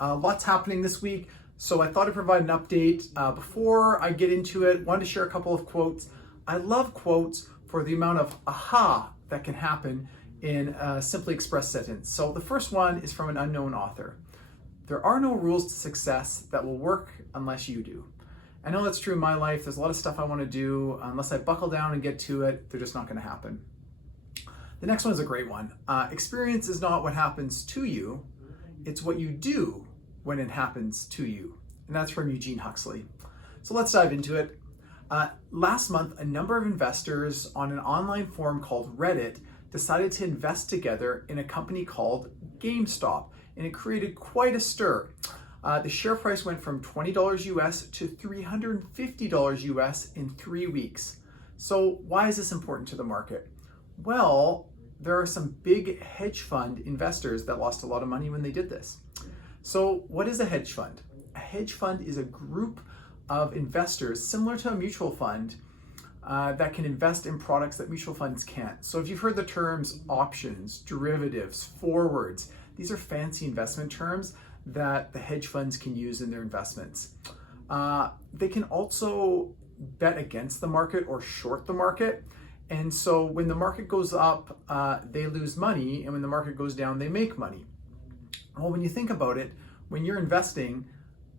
Lots happening this week, so I thought I'd provide an update. Before I get into it, wanted to share a couple of quotes. I love quotes for the amount of aha that can happen in a simply expressed sentence. So the first one is from an unknown author. There are no rules to success that will work unless you do. I know that's true in my life. There's a lot of stuff I want to do. Unless I buckle down and get to it, they're just not going to happen. The next one is a great one. Experience is not what happens to you, it's what you do when it happens to you. And that's from Eugene Huxley. So let's dive into it. Last month, a number of investors on an online forum called Reddit decided to invest together in a company called GameStop, and it created quite a stir. The share price went from $20 US to $350 US in 3 weeks. So why is this important to the market? Well, there are some big hedge fund investors that lost a lot of money when they did this. So what is a hedge fund? A hedge fund is a group of investors similar to a mutual fund that can invest in products that mutual funds can't. So if you've heard the terms options, derivatives, forwards, these are fancy investment terms that the hedge funds can use in their investments. They can also bet against the market or short the market. And so when the market goes up, they lose money, and when the market goes down, they make money. Well, when you think about it, when you're investing,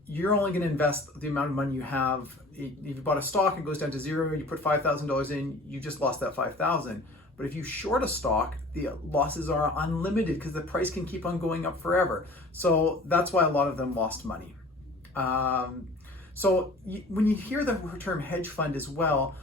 you're only going to invest the amount of money you have. If you bought a stock and it goes down to zero, you put $5,000 in, you just lost that $5,000. But if you short a stock, the losses are unlimited because the price can keep on going up forever. So that's why a lot of them lost money. So when you hear the term hedge fund as well,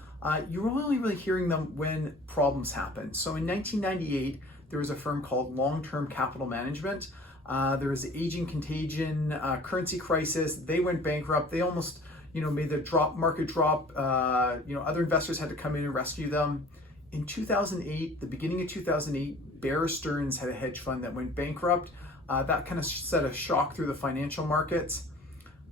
you're only really hearing them when problems happen. So in 1998, there was a firm called Long-Term Capital Management. There was the aging contagion, currency crisis. They went bankrupt. They almost, made the market drop. Other investors had to come in and rescue them. In 2008, the beginning of 2008, Bear Stearns had a hedge fund that went bankrupt. That kind of set a shock through the financial markets.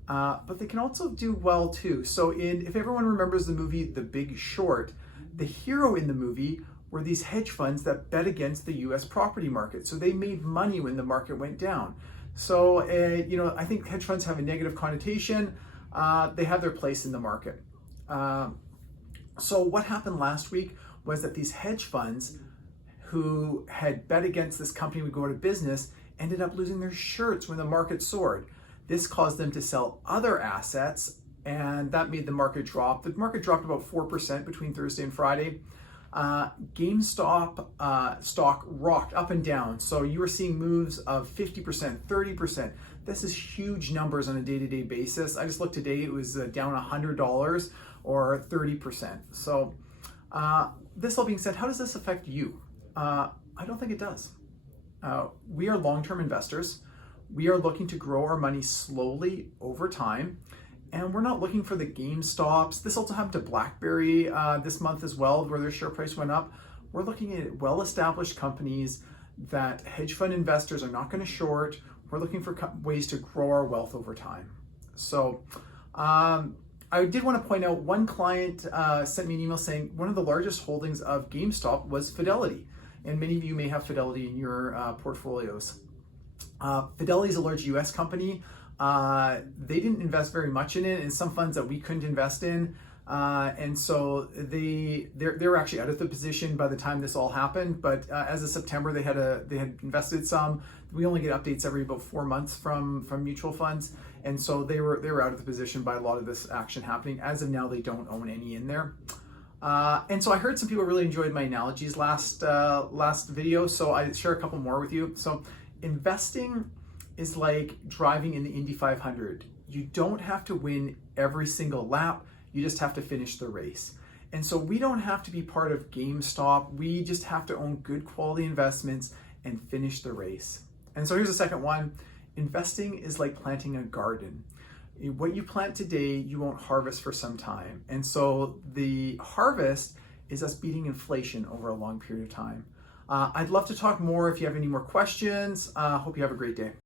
But they can also do well too. So if everyone remembers the movie The Big Short, the hero in the movie were these hedge funds that bet against the US property market. So they made money when the market went down. So, I think hedge funds have a negative connotation. They have their place in the market. So what happened last week was that these hedge funds who had bet against this company would go out of business ended up losing their shirts when the market soared. This caused them to sell other assets, and that made the market drop. The market dropped about 4% between Thursday and Friday. GameStop stock rocked up and down. So you were seeing moves of 50%, 30%. This is huge numbers on a day-to-day basis. I just looked today, it was down $100 or 30%. So this all being said, how does this affect you? I don't think it does. We are long-term investors. We are looking to grow our money slowly over time, and we're not looking for the GameStops. This also happened to BlackBerry this month as well, where their share price went up. We're looking at well-established companies that hedge fund investors are not going to short. We're looking for ways to grow our wealth over time. So I did want to point out, one client sent me an email saying one of the largest holdings of GameStop was Fidelity, and many of you may have Fidelity in your portfolios. Fidelity is a large US company. They didn't invest very much in it, and some funds that we couldn't invest in. And so they were actually out of the position by the time this all happened. But as of September, they had invested some. We only get updates every about 4 months from mutual funds, and so they were out of the position by a lot of this action happening. As of now, they don't own any in there. And so I heard some people really enjoyed my analogies last video, so I share a couple more with you. So investing is like driving in the Indy 500. You don't have to win every single lap, you just have to finish the race. And so we don't have to be part of GameStop, we just have to own good quality investments and finish the race. And so here's the second one. Investing is like planting a garden. What you plant today, you won't harvest for some time. And so the harvest is us beating inflation over a long period of time. I'd love to talk more if you have any more questions. Hope you have a great day.